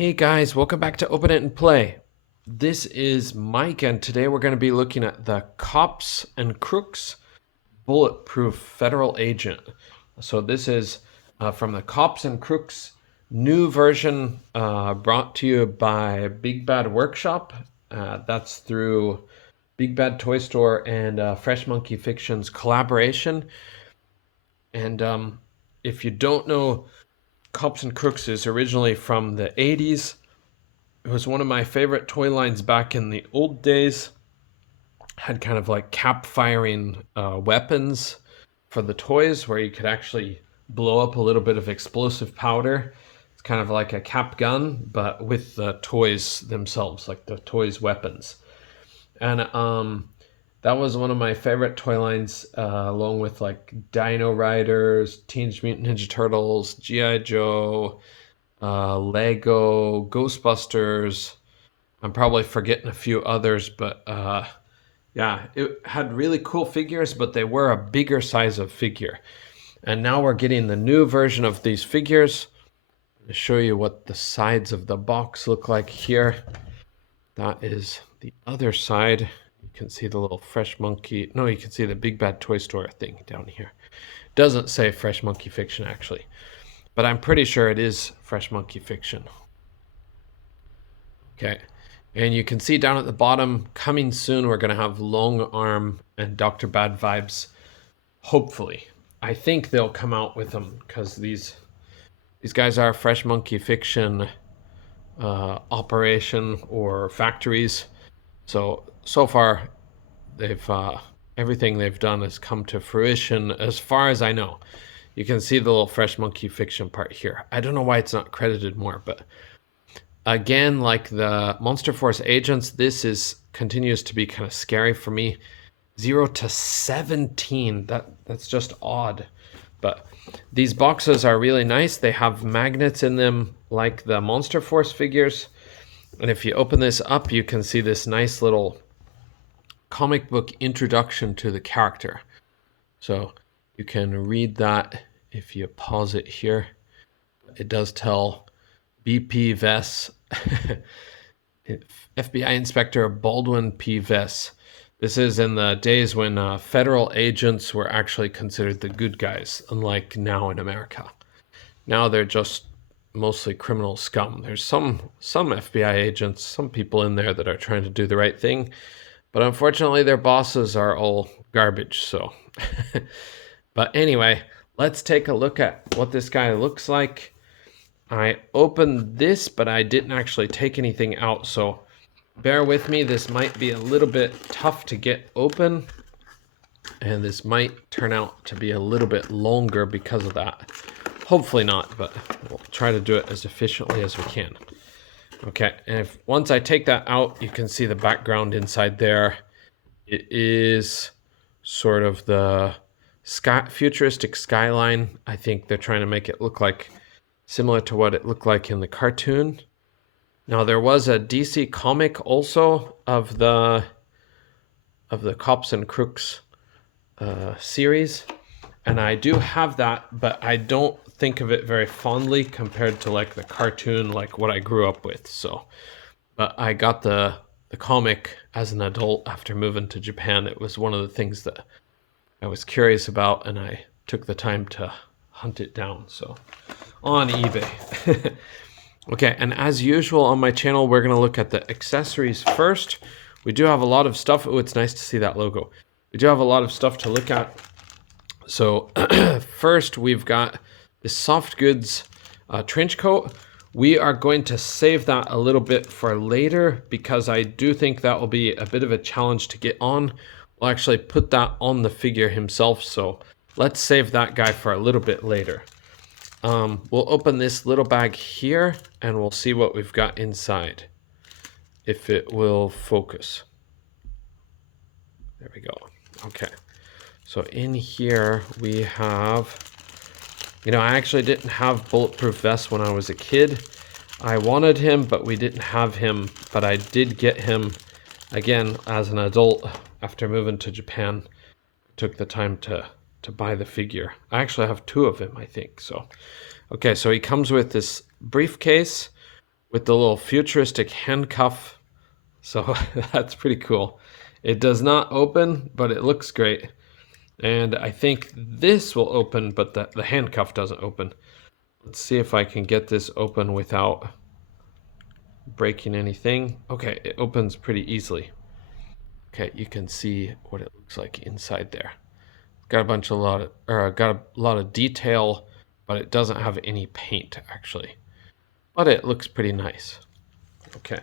Hey guys, welcome back to Open It and Play. This is Mike, and today we're going to be looking at the Cops and Crooks Bulletproof Federal Agent. So this is from the Cops and Crooks new version brought to you by BigBadWorkShop. That's through Big Bad Toy Store and Fresh Monkey Fiction's collaboration. And if you don't know, Cops and Crooks is originally from the 80s. It was one of my favorite toy lines back in the old days. Had kind of like cap firing weapons for the toys where you could actually blow up a little bit of explosive powder. It's kind of like a cap gun, but with the toys themselves, like the toys' weapons. And that was one of my favorite toy lines, along with like Dino Riders, Teenage Mutant Ninja Turtles, G.I. Joe, Lego, Ghostbusters. I'm probably forgetting a few others, but yeah, it had really cool figures, but they were a bigger size of figure. And now we're getting the new version of these figures. To show you what the sides of the box look like here. That is the other side. You can see the little Fresh Monkey. No, you can see the Big Bad Toy Store thing down here. Doesn't say Fresh Monkey Fiction actually, but I'm pretty sure it is Fresh Monkey Fiction. Okay, and you can see down at the bottom, coming soon, we're going to have Long Arm and Dr. Bad Vibes. Hopefully, I think they'll come out with them because these guys are Fresh Monkey Fiction operation or factories. So far, they've everything they've done has come to fruition as far as I know. You can see the little Fresh Monkey Fiction part here. I don't know why it's not credited more, but again, like the Monster Force agents, this continues to be kind of scary for me. 0 to 17. That's just odd. But these boxes are really nice. They have magnets in them like the Monster Force figures. And if you open this up, you can see this nice little comic book introduction to the character. So you can read that if you pause it here. It does tell BP Vess, FBI Inspector Baldwin P. Vess. This is in the days when federal agents were actually considered the good guys, unlike now in America. Now they're just mostly criminal scum. There's some FBI agents, some people in there that are trying to do the right thing, but unfortunately their bosses are all garbage. So, but anyway, let's take a look at what this guy looks like. I opened this, but I didn't actually take anything out, so bear with me. This might be a little bit tough to get open, and this might turn out to be a little bit longer because of that. Hopefully not, but we'll try to do it as efficiently as we can. Okay, and once I take that out, you can see the background inside there. It is sort of the futuristic skyline. I think they're trying to make it look like similar to what it looked like in the cartoon. Now there was a DC comic also of the Cops and Crooks series, and I do have that, but I don't think of it very fondly compared to like the cartoon, like what I grew up with. So, but I got the comic as an adult after moving to Japan. It was one of the things that I was curious about, and I took the time to hunt it down. So on eBay. Okay, and as usual on my channel, we're going to look at the accessories first. We do have a lot of stuff. Oh, it's nice to see that logo. We do have a lot of stuff to look at. So first, we've got this soft goods trench coat. We are going to save that a little bit for later because I do think that will be a bit of a challenge to get on. We'll actually put that on the figure himself. So let's save that guy for a little bit later. We'll open this little bag here and we'll see what we've got inside, if it will focus. There we go. Okay, so in here we have, I actually didn't have Bulletproof Vest when I was a kid. I wanted him, but we didn't have him, but I did get him again as an adult after moving to Japan. Took the time to buy the figure. I actually have two of him, I think. So, okay, so he comes with this briefcase with the little futuristic handcuff. So that's pretty cool. It does not open, but it looks great. And I think this will open, but the handcuff doesn't open. Let's see if I can get this open without breaking anything. Okay, it opens pretty easily. Okay, you can see what it looks like inside there. Got a lot of detail, but it doesn't have any paint actually. But it looks pretty nice. Okay.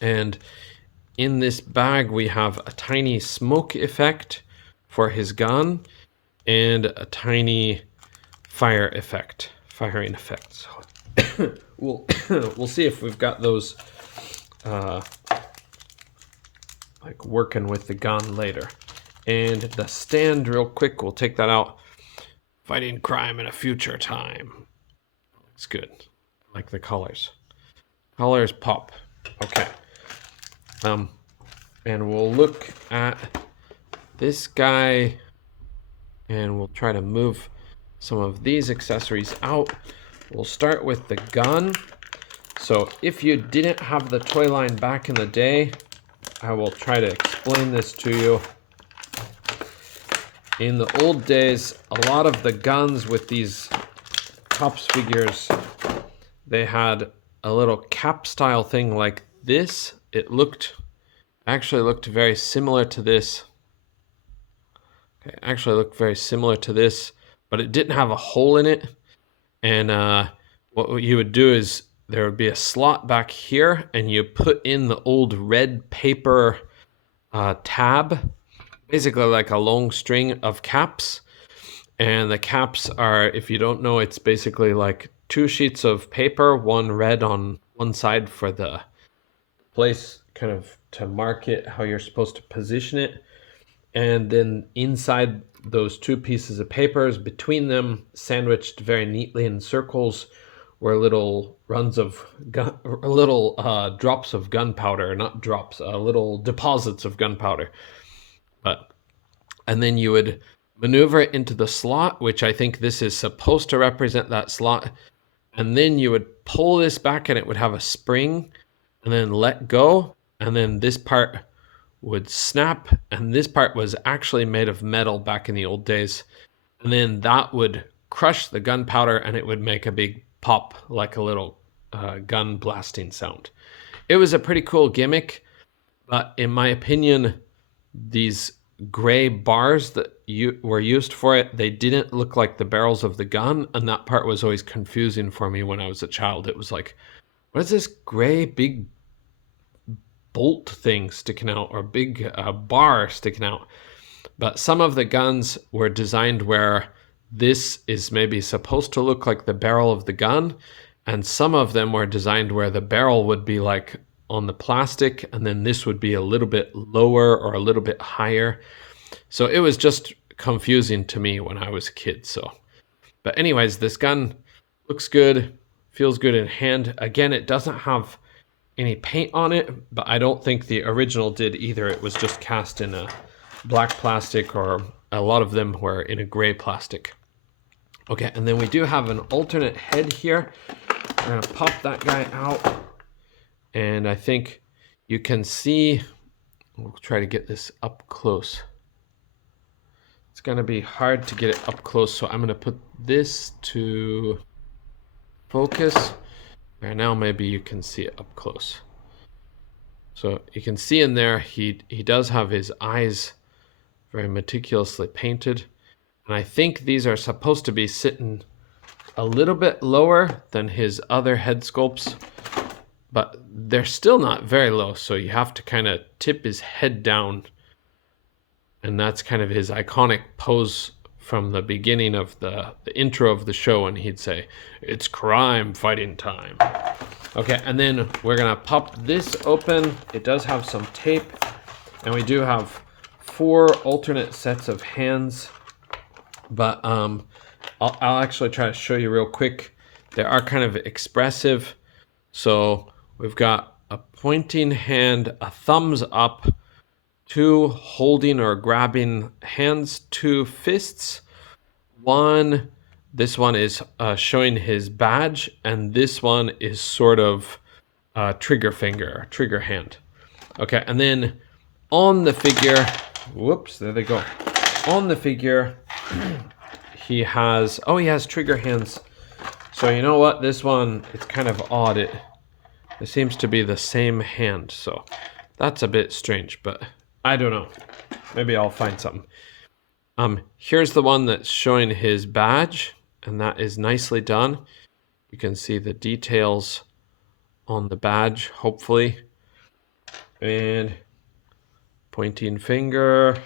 And in this bag we have a tiny smoke effect for his gun and a tiny firing effect. So we'll see if we've got those like working with the gun later. And the stand, real quick, we'll take that out. Fighting crime in a future time. It's good. I like the colors. Colors pop. Okay. And we'll look at this guy and we'll try to move some of these accessories out. We'll start with the gun. So if you didn't have the toy line back in the day, I will try to explain this to you. In the old days, a lot of the guns with these Tops figures, they had a little cap style thing like this. It actually looked very similar to this. Okay, actually looked very similar to this, but it didn't have a hole in it. And what you would do is there would be a slot back here, and you put in the old red paper tab, basically like a long string of caps. And the caps are, if you don't know, it's basically like 2 sheets of paper, one red on one side for the place kind of to mark it, how you're supposed to position it. And then inside those 2 pieces of papers, between them, sandwiched very neatly in circles, were little runs of little drops of gunpowder, not drops, little deposits of gunpowder. And then you would maneuver it into the slot, which I think this is supposed to represent that slot. And then you would pull this back and it would have a spring, and then let go. And then this part would snap, and this part was actually made of metal back in the old days. And then that would crush the gunpowder and it would make a big pop, like a little gun blasting sound. It was a pretty cool gimmick, but in my opinion, these gray bars that were used for it, they didn't look like the barrels of the gun, and that part was always confusing for me when I was a child. It was like, what is this gray big bolt thing sticking out, or big bar sticking out? But some of the guns were designed where this is maybe supposed to look like the barrel of the gun, and some of them were designed where the barrel would be like on the plastic, and then this would be a little bit lower or a little bit higher. So it was just confusing to me when I was a kid. But anyways, this gun looks good, feels good in hand. Again, it doesn't have any paint on it, but I don't think the original did either. It was just cast in a black plastic, or a lot of them were in a gray plastic. Okay, and then we do have an alternate head here. We're gonna pop that guy out. And I think you can see, we'll try to get this up close. It's gonna be hard to get it up close, so I'm gonna put this to focus. Right now, maybe you can see it up close. So you can see in there, he does have his eyes very meticulously painted. And I think these are supposed to be sitting a little bit lower than his other head sculpts, but they're still not very low, so you have to kind of tip his head down. And that's kind of his iconic pose from the beginning of the intro of the show, and he'd say, "It's crime fighting time." Okay, and then we're gonna pop this open. It does have some tape, and we do have 4 alternate sets of hands, but I'll actually try to show you real quick. They are kind of expressive. So we've got a pointing hand, a thumbs up, 2 holding or grabbing hands, 2 fists, 1 This one is showing his badge, and this one is sort of trigger finger, trigger hand. Okay, and then on the figure, whoops, there they go. On the figure, he has trigger hands. So you know what? This one, it's kind of odd. It seems to be the same hand, so that's a bit strange, but I don't know. Maybe I'll find something. Here's the one that's showing his badge, and that is nicely done. You can see the details on the badge, hopefully. And pointing finger,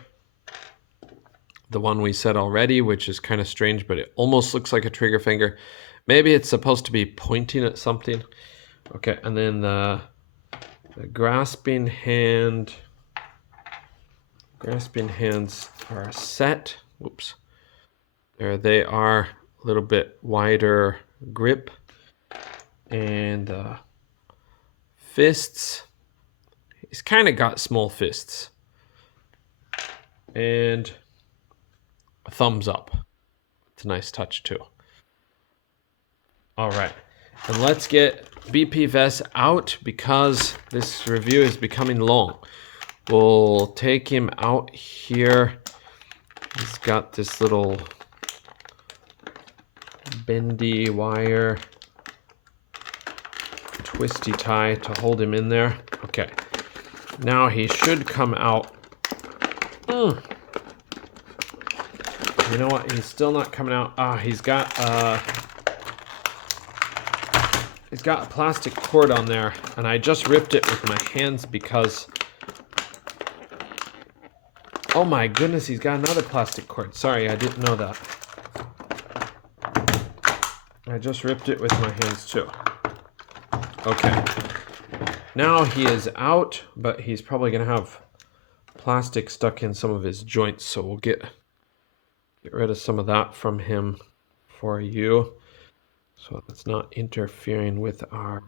the one we said already, which is kind of strange, but it almost looks like a trigger finger. Maybe it's supposed to be pointing at something. Okay, and then the grasping hand. Grasping hands are set. Whoops. There they are, a little bit wider grip. And fists. He's kind of got small fists. And a thumbs up. It's a nice touch too. All right, and let's get BPVS out because this review is becoming long. We'll take him out here. He's got this little bendy wire, twisty tie to hold him in there. Okay, now he should come out. You know what? He's still not coming out. He's got a plastic cord on there, and I just ripped it with my hands because, oh my goodness, he's got another plastic cord. Sorry, I didn't know that. I just ripped it with my hands too. Okay. Now he is out, but he's probably gonna have plastic stuck in some of his joints, so we'll get rid of some of that from him for you, so it's not interfering with our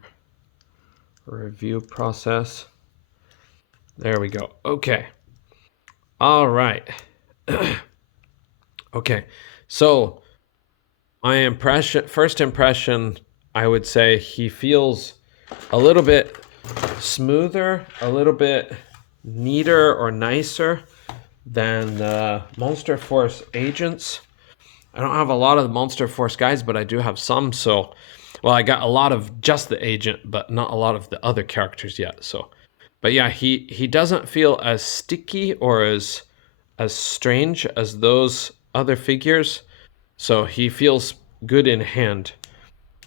review process. There we go. Okay. All right. Okay. So my first impression, I would say he feels a little bit smoother, a little bit neater or nicer than the Monster Force agents. I don't have a lot of the Monster Force guys, but I do have some. So, well, I got a lot of just the agent, but not a lot of the other characters yet. So, but yeah, he doesn't feel as sticky or as strange as those other figures. So he feels good in hand.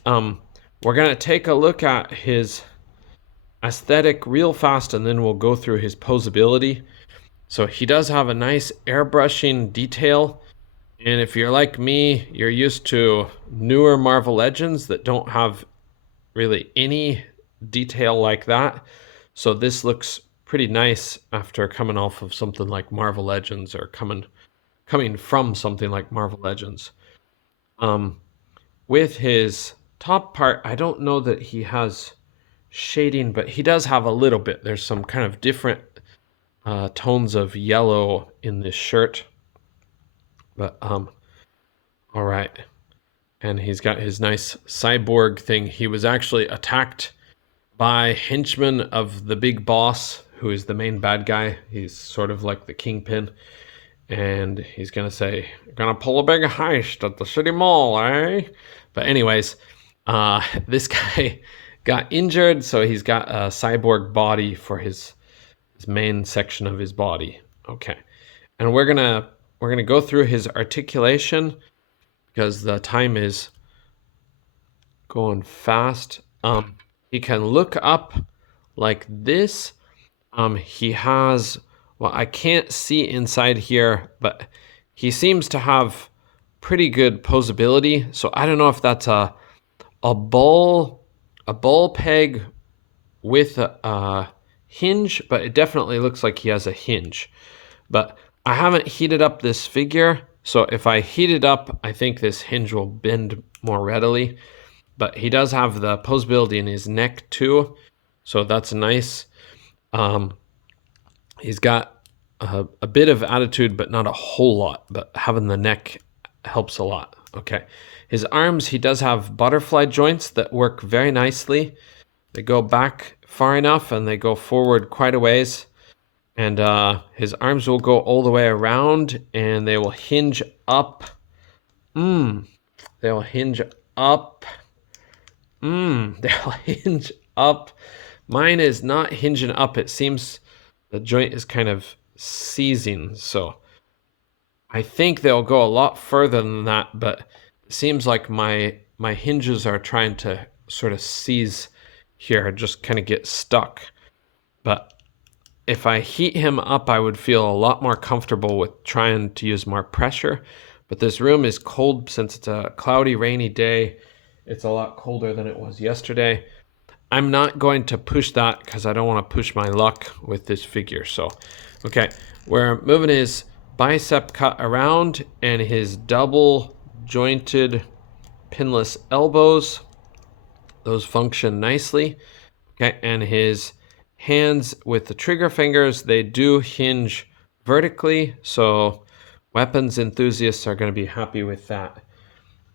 We're gonna take a look at his aesthetic real fast, and then we'll go through his posability. So he does have a nice airbrushing detail. And if you're like me, you're used to newer Marvel Legends that don't have really any detail like that. So this looks pretty nice after coming off of something like Marvel Legends or coming from something like Marvel Legends. With his top part, I don't know that he has shading, but he does have a little bit. There's some kind of different tones of yellow in this shirt, but all right. And he's got his nice cyborg thing. He was actually attacked by henchmen of the big boss, who is the main bad guy. He's sort of like the kingpin, and he's gonna say, "Gonna pull a big heist at the city mall, eh?" But anyways, this guy got injured, so he's got a cyborg body for his main section of his body. Okay, and we're gonna go through his articulation because the time is going fast. He can look up like this. He has, well, I can't see inside here, but he seems to have pretty good posability. So I don't know if that's a ball peg with a hinge, but it definitely looks like he has a hinge. But I haven't heated up this figure, so if I heat it up, I think this hinge will bend more readily. But he does have the posability in his neck too, so that's nice. He's got a bit of attitude, but not a whole lot. But having the neck helps a lot. Okay. His arms, he does have butterfly joints that work very nicely. They go back far enough and they go forward quite a ways. And his arms will go all the way around and they will hinge up. They'll hinge up. They'll hinge up. Mine is not hinging up. It seems the joint is kind of seizing. So I think they'll go a lot further than that, but it seems like my hinges are trying to sort of seize here, just kind of get stuck. But if I heat him up, I would feel a lot more comfortable with trying to use more pressure. But this room is cold since it's a cloudy, rainy day. It's a lot colder than it was yesterday. I'm not going to push that because I don't want to push my luck with this figure. So, okay, we're moving his bicep cut around and his double jointed pinless elbows. Those function nicely. Okay, and his hands with the trigger fingers, they do hinge vertically. So weapons enthusiasts are going to be happy with that.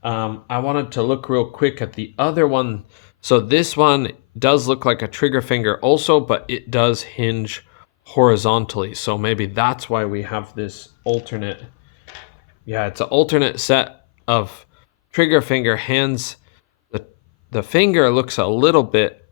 I wanted to look real quick at the other one. So this one does look like a trigger finger also, but it does hinge horizontally. So maybe that's why we have this alternate. Yeah, it's an alternate set of trigger finger hands. The finger looks a little bit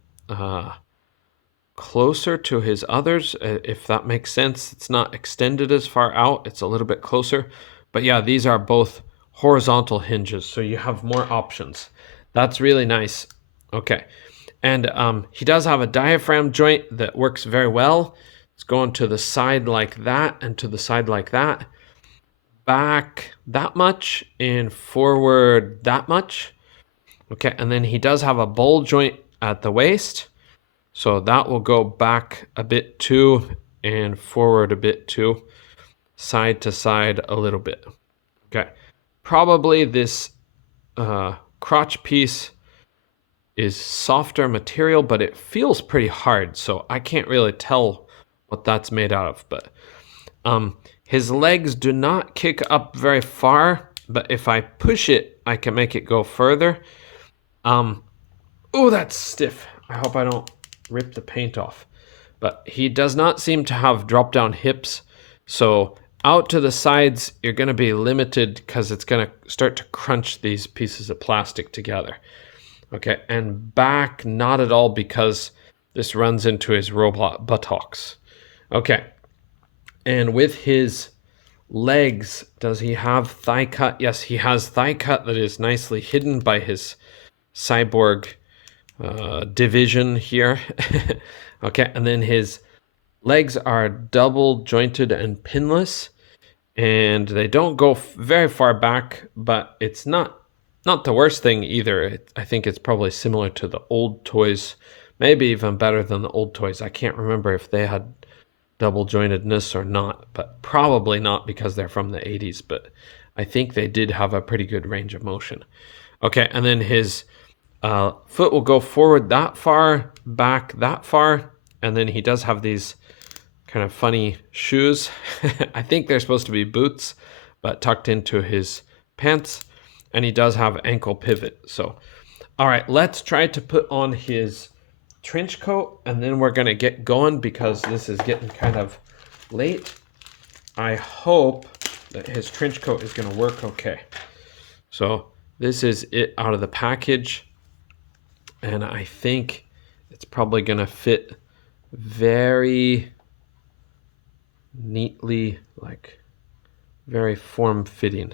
closer to his others, if that makes sense. It's not extended as far out. It's a little bit closer. But yeah, these are both horizontal hinges, so you have more options. That's really nice. Okay. And he does have a diaphragm joint that works very well. It's going to the side like that and to the side like that. Back that much and forward that much. Okay, and then he does have a ball joint at the waist. So that will go back a bit too and forward a bit too. Side to side a little bit. Okay, probably this crotch piece is softer material, but it feels pretty hard. So I can't really tell what that's made out of. But his legs do not kick up very far. But if I push it, I can make it go further. Oh, that's stiff. I hope I don't rip the paint off. But he does not seem to have drop-down hips. So out to the sides, you're going to be limited because it's going to start to crunch these pieces of plastic together. Okay, and back, not at all, because this runs into his robot buttocks. Okay, and with his legs, does he have thigh cut? Yes, he has thigh cut that is nicely hidden by his cyborg division here. Okay, and then his legs are double jointed and pinless, and they don't go very far back, but it's not the worst thing either. I think it's probably similar to the old toys, maybe even better than the old toys. I can't remember if they had double jointedness or not, but probably not because they're from the 80s, but I think they did have a pretty good range of motion. Okay, and then his foot will go forward that far, back that far, and then he does have these kind of funny shoes. I think they're supposed to be boots, but tucked into his pants, and he does have ankle pivot. So, all right, let's try to put on his trench coat, and then we're going to get going because this is getting kind of late. I hope that his trench coat is going to work okay. So this is it out of the package, and I think it's probably going to fit very neatly, like very form-fitting.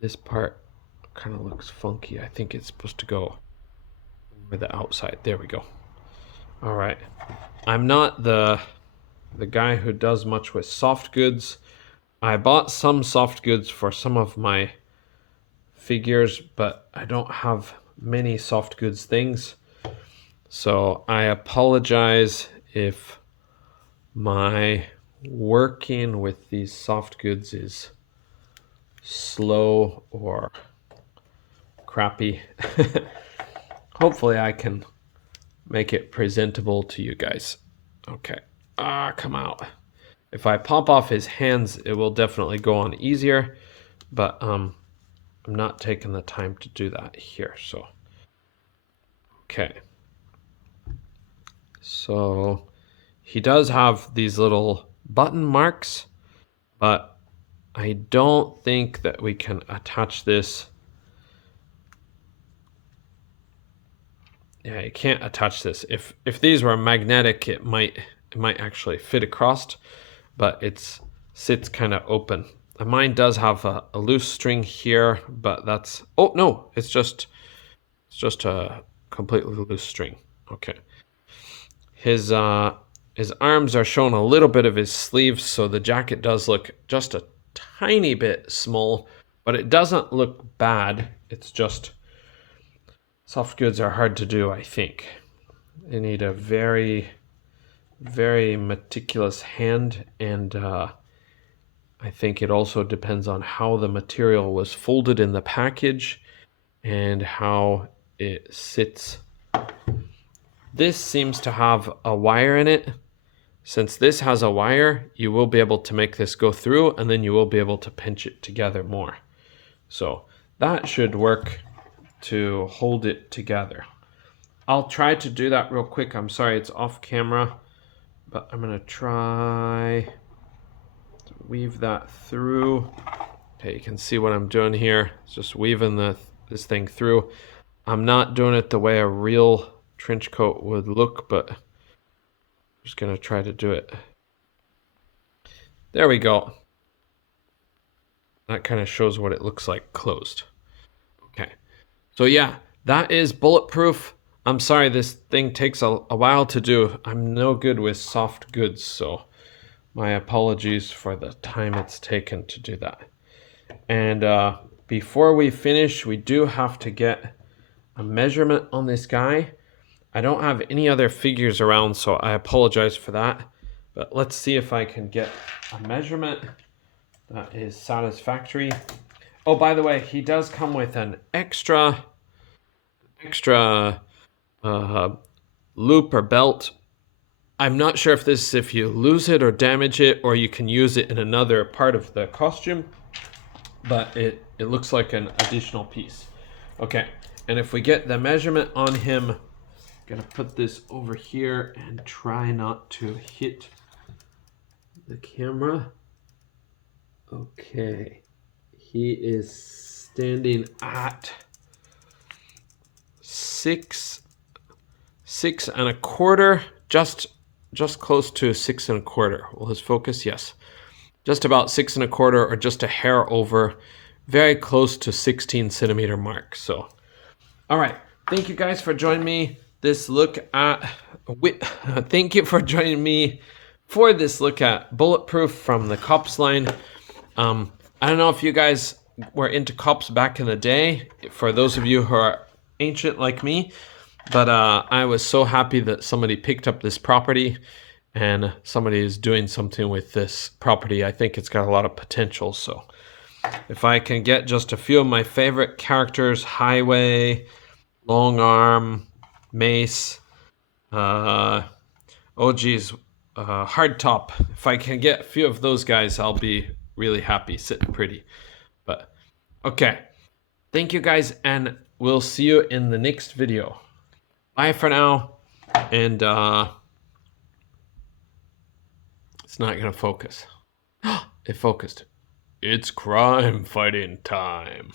This part kind of looks funky. I think it's supposed to go over the outside. There we go. All right. I'm not the guy who does much with soft goods. I bought some soft goods for some of my figures, but I don't have many soft goods things. So I apologize if my working with these soft goods is slow or crappy. Hopefully I can make it presentable to you guys. Okay. Come out. If I pop off his hands, it will definitely go on easier, but I'm not taking the time to do that here. So, okay. So he does have these little button marks, but I don't think that we can attach this. Yeah, you can't attach this. If these were magnetic, it might actually fit across, but it sits kind of open. Mine does have a loose string here, but that's, oh no, it's just a completely loose string. Okay. His arms are showing a little bit of his sleeves, so the jacket does look just a tiny bit small, but it doesn't look bad. It's just soft goods are hard to do, I think. They need a very, very meticulous hand, and I think it also depends on how the material was folded in the package and how it sits. This seems to have a wire in it. Since this has a wire, you will be able to make this go through, and then you will be able to pinch it together more. So that should work to hold it together. I'll try to do that real quick. I'm sorry it's off camera, but I'm gonna try to weave that through. Okay, you can see what I'm doing here. It's just weaving this thing through. I'm not doing it the way a real trench coat would look, but I'm just gonna try to do it. There we go. That kind of shows what it looks like closed. Okay, so yeah, that is Bulletproof. I'm sorry this thing takes a while to do. I'm no good with soft goods, so my apologies for the time it's taken to do that. And before we finish, we do have to get a measurement on this guy. I don't have any other figures around, so I apologize for that. But let's see if I can get a measurement that is satisfactory. Oh, by the way, he does come with an extra loop or belt. I'm not sure if this is if you lose it or damage it, or you can use it in another part of the costume, but it looks like an additional piece. Okay, and if we get the measurement on him, I'm gonna put this over here and try not to hit the camera. Okay, he is standing at 6.25, just close to 6.25. Will his focus? Yes, just about 6.25, or just a hair over, very close to 16 centimeter mark. So, all right, thank you guys for joining me. Thank you for joining me for this look at Bulletproof from the Cops line. I don't know if you guys were into Cops back in the day, for those of you who are ancient like me, but I was so happy that somebody picked up this property and somebody is doing something with this property. I think it's got a lot of potential. So if I can get just a few of my favorite characters, Highway, Long Arm, Mace, Hardtop, if I can get a few of those guys, I'll be really happy, sitting pretty. But okay, thank you guys, and we'll see you in the next video. Bye for now. And it's not gonna focus. It focused. It's crime fighting time.